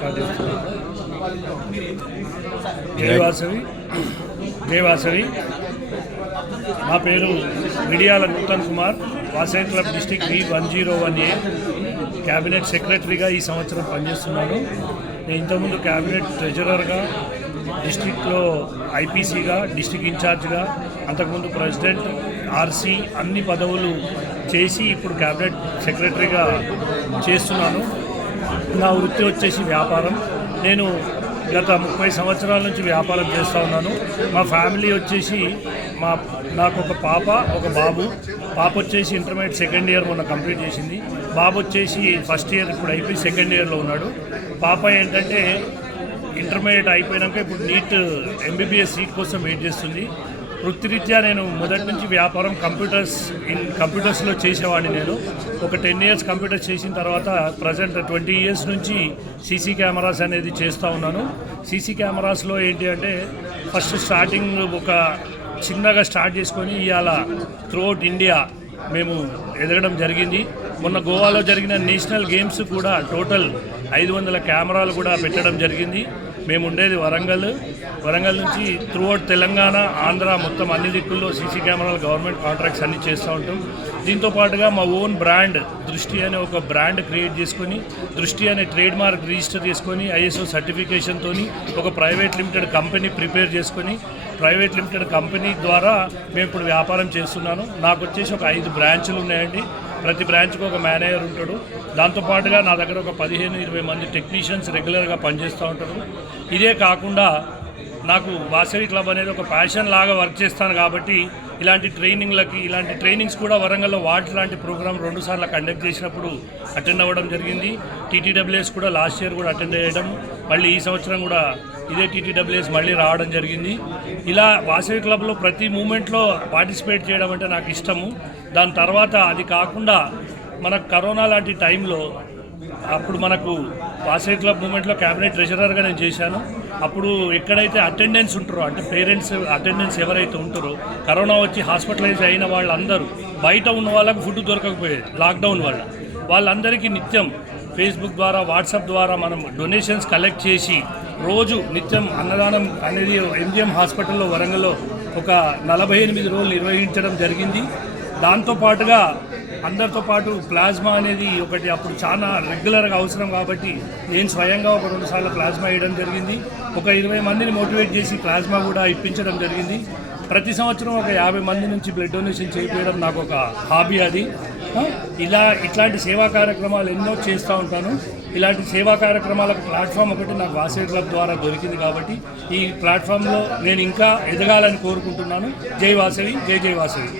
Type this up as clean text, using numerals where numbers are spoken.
Start చేస్తున్నాను. జై వాసవి. నా పేరు Vidiyala Nutan Kumar. Vasavi club district B101A cabinet సెక్రటరీగా ఈ సంవత్సరం పనిచేస్తున్నాను. నేను ఇంతకుముందు క్యాబినెట్ ట్రెజరర్గా, డిస్టిక్లో ఐపీసీగా, డిస్టిక్ ఇన్ఛార్జ్గా, అంతకుముందు ప్రెసిడెంట్, ఆర్సీ అన్ని పదవులు చేసి ఇప్పుడు క్యాబినెట్ సెక్రటరీగా చేస్తున్నాను. నా వృత్తి వచ్చేసి వ్యాపారం. నేను గత 30 సంవత్సరాల నుంచి వ్యాపారం చేస్తూ ఉన్నాను. మా ఫ్యామిలీ వచ్చేసి నాకు ఒక పాప, ఒక బాబు. పాప వచ్చేసి ఇంటర్మీడియట్ సెకండ్ ఇయర్ మొన్న కంప్లీట్ చేసింది. బాబు వచ్చేసి ఫస్ట్ ఇయర్ ఇప్పుడు అయిపోయి సెకండ్ ఇయర్లో ఉన్నాడు. పాప ఏంటంటే ఇంటర్మీడియట్ అయిపోయాక ఇప్పుడు నీట్ MBBS సీట్ కోసం వెయిట్ చేస్తుంది. వృత్తిరీత్యా నేను మొదటి నుంచి వ్యాపారం కంప్యూటర్స్లో చేసేవాడిని. నేను ఒక 10 ఇయర్స్ కంప్యూటర్స్ చేసిన తర్వాత ప్రజెంట్ 20 ఇయర్స్ నుంచి సీసీ కెమెరాస్ అనేది చేస్తూ ఉన్నాను. సీసీ కెమెరాస్లో ఏంటి అంటే ఫస్ట్ స్టార్టింగ్ ఒక చిన్నగా స్టార్ట్ చేసుకొని ఇవాళ త్రూఅవుట్ ఇండియా మేము ఎదగడం జరిగింది. మొన్న గోవాలో జరిగిన నేషనల్ గేమ్స్ కూడా టోటల్ 500 కెమెరాలు కూడా పెట్టడం జరిగింది. మేము ఉండేది వరంగల్ నుంచి త్రూఅవుట్ తెలంగాణ, ఆంధ్ర మొత్తం అన్ని దిక్కుల్లో సీసీ కెమెరాలు గవర్నమెంట్ కాంట్రాక్ట్స్ అన్నీ చేస్తూ ఉంటాం. దీంతో పాటుగా మా ఓన్ బ్రాండ్ దృష్టి అనే ఒక బ్రాండ్ క్రియేట్ చేసుకొని, దృష్టి అనే ట్రేడ్ మార్క్ రిజిస్టర్ చేసుకొని, ISO సర్టిఫికేషన్తో ఒక ప్రైవేట్ లిమిటెడ్ కంపెనీ ప్రిపేర్ చేసుకొని, ప్రైవేట్ లిమిటెడ్ కంపెనీ ద్వారా మేము ఇప్పుడు వ్యాపారం చేస్తున్నాను. నాకు వచ్చేసి ఒక 5 బ్రాంచులు ఉన్నాయండి. ప్రతి బ్రాంచ్కి ఒక మేనేజర్ ఉంటాడు. దాంతోపాటుగా నా దగ్గర ఒక 15-20 మంది టెక్నీషియన్స్ రెగ్యులర్గా పనిచేస్తూ ఉంటారు. ఇదే కాకుండా నాకు వాసవి క్లబ్ అనేది ఒక ప్యాషన్ లాగా వర్క్ చేస్తాను కాబట్టి ఇలాంటి ట్రైనింగ్స్ కూడా వరంగల్లో వాటి లాంటి ప్రోగ్రామ్ 2 సార్లు కండక్ట్ చేసినప్పుడు అటెండ్ అవ్వడం జరిగింది. TTWS కూడా లాస్ట్ ఇయర్ కూడా అటెండ్ అయ్యడం, మళ్ళీ ఈ సంవత్సరం కూడా ఇదే TTWS మళ్ళీ రావడం జరిగింది. ఇలా వాసవి క్లబ్లో ప్రతి మూమెంట్లో పార్టిసిపేట్ చేయడం అంటే నాకు ఇష్టము. దాని తర్వాత అది కాకుండా మనకు కరోనా లాంటి టైంలో అప్పుడు మనకు వాసవి క్లబ్ మూమెంట్లో క్యాబినెట్ ట్రెజరర్గా నేను చేశాను. అప్పుడు ఎక్కడైతే అటెండెన్స్ ఉంటారో, అంటే పేరెంట్స్ అటెండెన్స్ ఎవరైతే ఉంటారో, కరోనా వచ్చి హాస్పిటలైజ్ అయిన వాళ్ళందరూ బయట ఉన్న వాళ్ళకు ఫుడ్ దొరకకపోయేది లాక్డౌన్ వల్ల. వాళ్ళందరికీ నిత్యం ఫేస్బుక్ ద్వారా, వాట్సాప్ ద్వారా మనం డొనేషన్స్ కలెక్ట్ చేసి రోజు నిత్యం అన్నదానం అనేది MGM హాస్పిటల్లో వరంగల్లో ఒక 48 రోజులు నిర్వహించడం జరిగింది. దాంతోపాటుగా అందరితో పాటు ప్లాస్మా అనేది ఒకటి అప్పుడు చాలా రెగ్యులర్గా అవసరం కాబట్టి నేను స్వయంగా ఒక 2 సార్లు ప్లాస్మా వేయడం జరిగింది. ఒక 20 మందిని మోటివేట్ చేసి ప్లాస్మా కూడా ఇప్పించడం జరిగింది. ప్రతి సంవత్సరం ఒక 50 మంది నుంచి బ్లడ్ డొనేషన్ చేయించడం నాకు ఒక హాబీ. అది ఇట్లాంటి సేవా కార్యక్రమాలు ఎన్నో చేస్తూ ఉంటాను. ఇలాంటి సేవా కార్యక్రమాలకు ప్లాట్ఫామ్ ఒకటి నాకు వాసవి క్లబ్ ద్వారా దొరికింది కాబట్టి ఈ ప్లాట్ఫామ్లో నేను ఇంకా ఎదగాలని కోరుకుంటున్నాను. జై వాసవి, జై వాసవి.